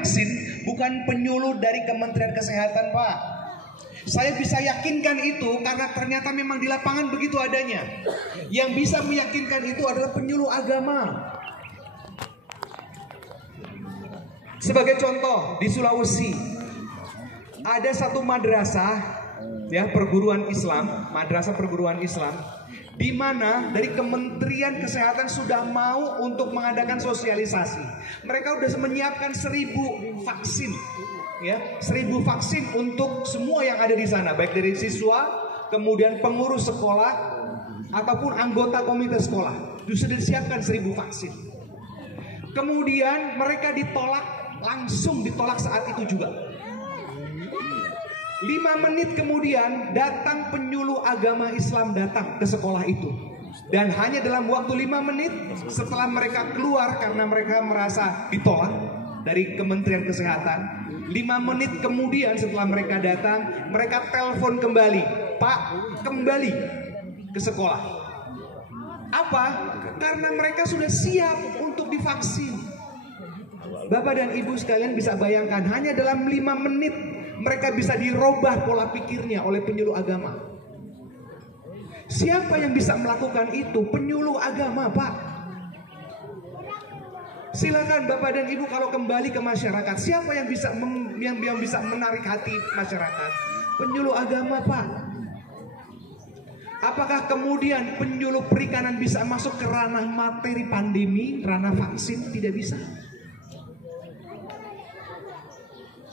vaksin bukan penyuluh dari Kementerian Kesehatan, Pak. Saya bisa yakinkan itu karena ternyata memang di lapangan begitu adanya. Yang bisa meyakinkan itu adalah penyuluh agama. Sebagai contoh, di Sulawesi ada satu madrasah, ya, perguruan Islam, madrasah perguruan Islam, di mana dari Kementerian Kesehatan sudah mau untuk mengadakan sosialisasi. Mereka sudah menyiapkan 1000 vaksin, ya, 1000 vaksin untuk semua yang ada di sana, baik dari siswa, kemudian pengurus sekolah, ataupun anggota komite sekolah. Sudah disiapkan 1000 vaksin. Kemudian mereka ditolak, langsung ditolak saat itu juga. 5 menit kemudian datang penyuluh agama Islam datang ke sekolah itu. Dan hanya dalam waktu 5 menit setelah mereka keluar karena mereka merasa ditolak dari Kementerian Kesehatan, 5 menit kemudian setelah mereka datang, mereka telepon kembali, Pak, kembali ke sekolah. Apa? Karena mereka sudah siap untuk divaksin. Bapak dan Ibu sekalian bisa bayangkan, hanya dalam 5 menit mereka bisa dirubah pola pikirnya oleh penyuluh agama. Siapa yang bisa melakukan itu? Penyuluh agama, Pak. Silakan Bapak dan Ibu kalau kembali ke masyarakat, siapa yang bisa menarik hati masyarakat? Penyuluh agama, Pak. Apakah kemudian penyuluh perikanan bisa masuk ke ranah materi pandemi, ranah vaksin? Tidak bisa.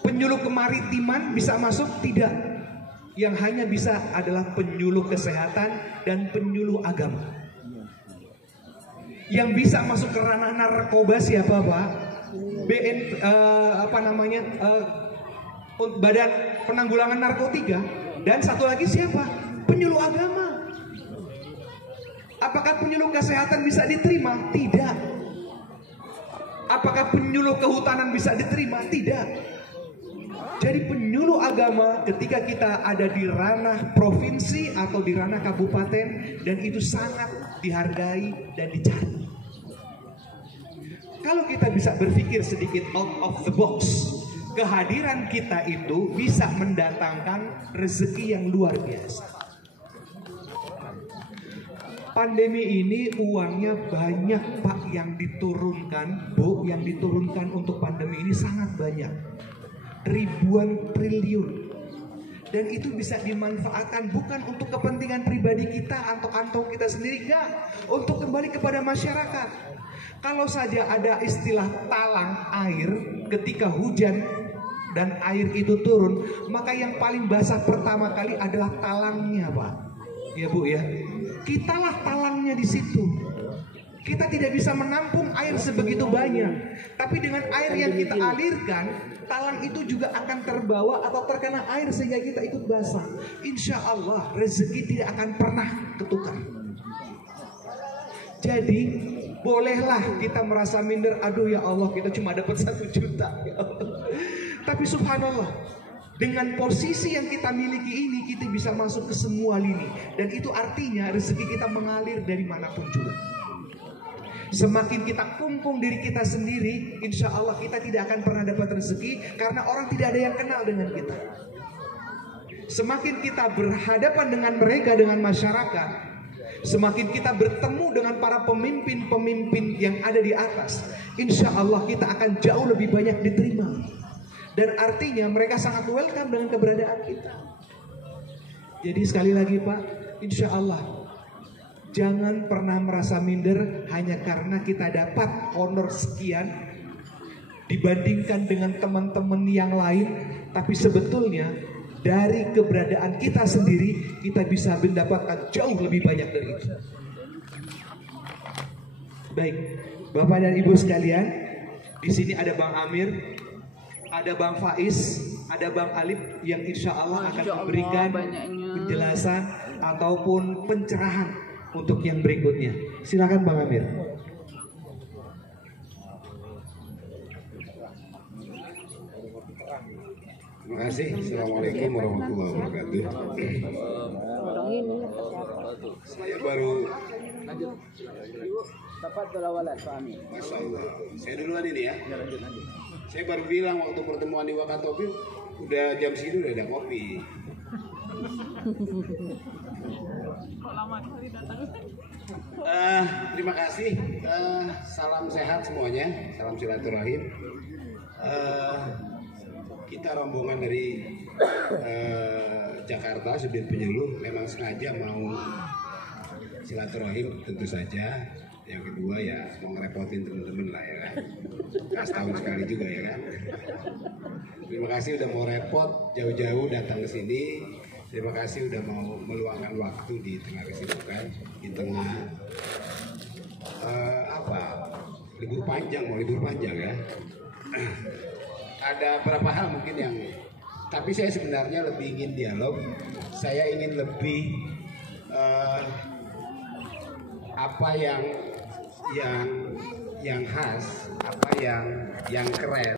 Penyuluh kemaritiman bisa masuk? Tidak. Yang hanya bisa adalah penyuluh kesehatan dan penyuluh agama. Yang bisa masuk ke ranah narkoba siapa, Pak? Badan Penanggulangan Narkotika. Dan satu lagi siapa? Penyuluh agama. Apakah penyuluh kesehatan bisa diterima? Tidak. Apakah penyuluh kehutanan bisa diterima? Tidak. Jadi penyuluh agama ketika kita ada di ranah provinsi atau di ranah kabupaten, dan itu sangat dihargai dan dicari. Kalau kita bisa berpikir sedikit out of the box, kehadiran kita itu bisa mendatangkan rezeki yang luar biasa. Pandemi ini uangnya banyak, Pak, yang diturunkan, Bu, yang diturunkan untuk pandemi ini sangat banyak. Ribuan triliun. Dan itu bisa dimanfaatkan bukan untuk kepentingan pribadi kita atau kantong kita sendiri, enggak, untuk kembali kepada masyarakat. Kalau saja ada istilah talang air ketika hujan dan air itu turun, maka yang paling basah pertama kali adalah talangnya, Pak. Ya, Bu, ya. Kitalah talangnya di situ. Kita tidak bisa menampung air sebegitu banyak. Tapi dengan air yang kita alirkan, talang itu juga akan terbawa atau terkena air sehingga kita ikut basah. Insya Allah rezeki tidak akan pernah ketukar. Jadi bolehlah kita merasa minder. Aduh ya Allah, kita cuma dapat 1 juta. Ya Allah. Tapi subhanallah, dengan posisi yang kita miliki ini, kita bisa masuk ke semua lini. Dan itu artinya rezeki kita mengalir dari manapun juga. Semakin kita kungkung diri kita sendiri, insya Allah kita tidak akan pernah dapat rezeki, karena orang tidak ada yang kenal dengan kita. Semakin kita berhadapan dengan mereka, dengan masyarakat, semakin kita bertemu dengan para pemimpin-pemimpin yang ada di atas, insya Allah kita akan jauh lebih banyak diterima. Dan artinya mereka sangat welcome dengan keberadaan kita. Jadi sekali lagi, Pak, insya Allah jangan pernah merasa minder hanya karena kita dapat honor sekian dibandingkan dengan teman-teman yang lain. Tapi sebetulnya dari keberadaan kita sendiri, kita bisa mendapatkan jauh lebih banyak dari itu. Baik, Bapak dan Ibu sekalian, di sini ada Bang Amir, ada Bang Faiz, ada Bang Alif yang insya Allah akan memberikan penjelasan ataupun pencerahan untuk yang berikutnya. Silakan Bang Amir. Terima kasih. Assalamualaikum warahmatullahi wabarakatuh. Saya baru Dapat balawalat Pak Amir. Masya Allah. Saya duluan ini ya. Lanjut. Saya baru bilang waktu pertemuan di Wakatobi, udah jam segini udah ada kopi. Terima kasih. Salam sehat semuanya, salam silaturahim. Kita rombongan dari Jakarta, Subdit Penyuluh, memang sengaja mau silaturahim tentu saja. Yang kedua ya mau ngerepotin teman-teman lah ya kan. Setahun sekali juga ya kan. Terima kasih udah mau repot jauh-jauh datang ke sini. Terima kasih udah mau meluangkan waktu di tengah kesibukan, di tengah libur panjang ya. Ada beberapa hal mungkin yang, tapi saya sebenarnya lebih ingin dialog. Saya ingin lebih apa yang khas, apa yang keren.